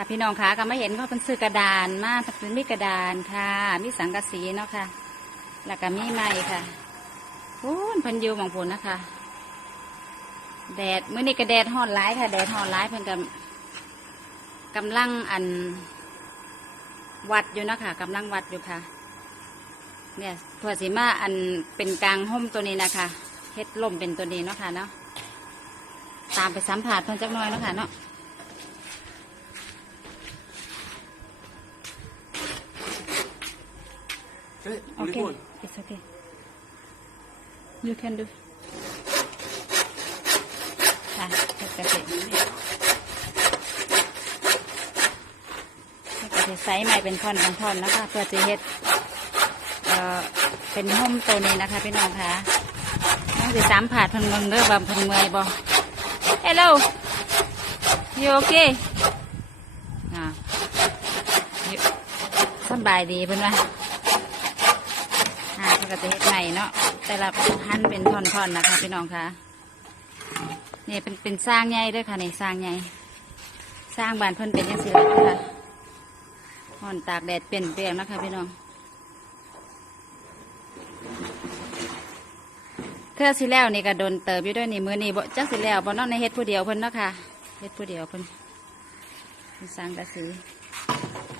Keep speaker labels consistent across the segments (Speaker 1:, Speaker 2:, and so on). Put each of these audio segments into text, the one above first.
Speaker 1: ค่ะพี่น้องคะก็มาเห็นเขาเป็นซื้อกระดานมาเป็นมีกระดานค่ะ มีสังกะสีเนาะค่ะ แล้วก็มีไม้ค่ะพูนพันยูหมองพูนะคะ แดดเมื้อนี้ก็แดดฮ้อนร้ายค่ะ แดดฮ้อนร้ายเพิ่นกำกำลังอัน วัดอยู่นะคะกำลังวัดอยู่ค่ะ เนี่ยถั่วสีมาอันเป็นกลางห่มตัวนี้นะคะเฮ็ดล่มเป็นตัวนี้เนาะค่ะเนาะตามไปสัมผัสเพิ่นจักหน่อยเนาะค่ะเนาะ
Speaker 2: Hey,
Speaker 1: Okay,
Speaker 2: Olivon.
Speaker 1: it's okay. You can do. ค่ะปกติปกติไซส์ใหม่เป็นท่อนเป็นท่อนนะคะเพื่อจะเฮ็ดเอ่อเป็นห่มตัวนี้นะคะพี่น้องค่ะน้องสิสามผาดเพันเมืองเด้อบ่าเพันเมื่อยบ่ Hello you okay อ่า You- สำบายดีเพิ่นว่า หาปกติเฮ็ดใหม่เนาะแต่ละหั่นเป็นท่อนๆนะคะพี่น้องคะนี่เป็นเป็นสร้างใหญ่ด้วยค่ะนี่สร้างใหญ่สร้างบานเพิ่นเป็นยังสิล่ะค่ะห่อนตากแดดเปลี่ยนเปลี่ยนนะคะพี่น้องเทื่อสิแล้วนี่ก็โดนเติบอยู่ด้วยนี่มือนี่บ่จักสิแล้วบ่นอกในเฮ็ดผู้เดียวเพิ่นเนาะค่ะเฮ็ดผู้เดียวเพิ่นสร้างกระสีโอ้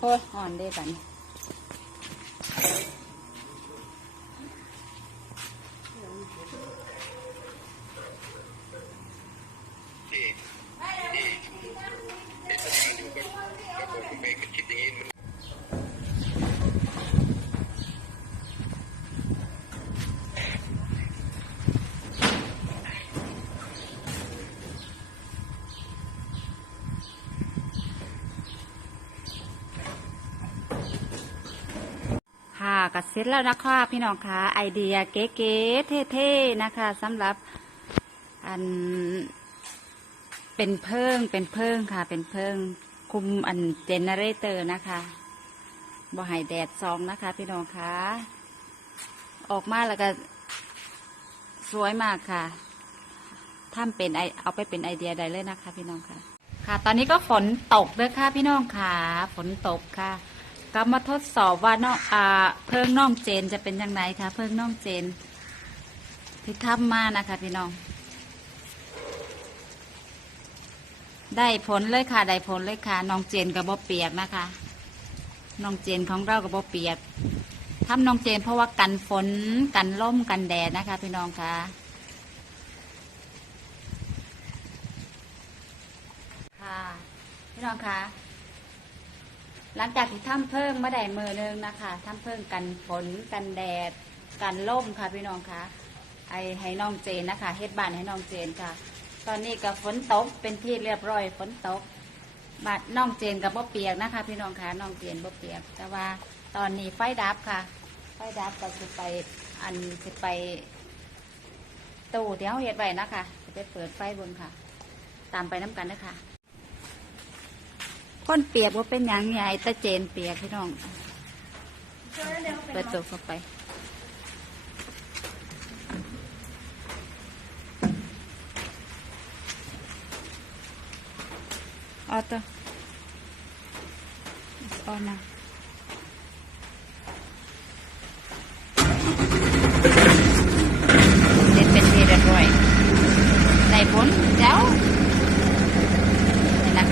Speaker 1: โอ้ยอ่อนได้ปัน
Speaker 3: ที่ที่ในสถานอยู่ก็ก็คงไม่คิดอย่างนี้มัน
Speaker 1: ค่ะ กัดเสร็จแล้วนะคะพี่น้องคะไอเดียเก๋ๆเท่ๆนะคะสำหรับอันเป็นเพิ่งเป็นเพิ่งค่ะ เป็นเพิ่งคุมอันเจเนเรเตอร์นะคะบ่ให้แดดซองนะคะ พี่น้องคะออกมาแล้วก็สวยมากค่ะถ้าเป็นไอเอาไปเป็นไอเดียได้เลยนะคะ พี่น้องค่ะ ค่ะ ตอนนี้ก็ฝนตกด้วยค่ะ พี่น้องค่ะ ฝนตกค่ะ ก็มาทดสอบว่าน้องอ่าเพิ่งน้องเจนจะเป็นยังไงคะเพิ่งน้องเจน ที่ทำมานะคะพี่น้อง ได้ผลเลยค่ะได้ผลเลยค่ะน้องเจนกับบอเปียกนะคะน้องเจนของเรากับบอเปียกทำน้องเจนเพราะว่ากันฝนกันล่มกันแดดนะคะ พี่น้องค่ะค่ะพี่น้องคะ หลังจากที่ทำเพิ่งมาได้มือหนึงนะคะทำเพิ่งกันฝนกันแดด กันล่มค่ะพี่น้องคะไอให้น้องเจนนะคะเฮ็ดบ้านให้น้องเจนค่ะ ตอนนี้ก็ฝนตกเป็นที่เรียบร้อยฝนตกบาดน้องเจนกับบ่เปียกนะคะ พี่น้องคะน้องเจนบ่เปียก แต่ว่าตอนนี้ไฟดับค่ะ ไฟดับก็คือไปอันคือไปตู้เดี๋ยวเฮ็ดไว้นะคะจะไปเปิดไฟบนค่ะ ตามไปน้ำกันนะคะ ก้นเปียกว่าเป็นอยังไงตะเจนเปียกพี่น้องเปิดตัวเข้าไปออตอออาเด็ดเป็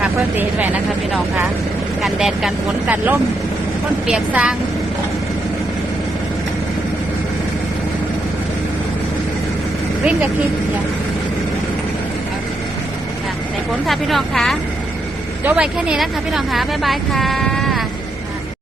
Speaker 1: นที่เรียบร้อยได้ผลแล้วนี่นะคะเพื่อเสียไว้นะคะพี่น้องคะกันแดดกันฝนกันลมพ้นเปียกสร้างวิ่งกระคิดจ้ะค่ะในฝนค่ะพี่น้องคะจบไว้แค่นี้นะคะพี่น้องคะบ๊ายบายค่ะ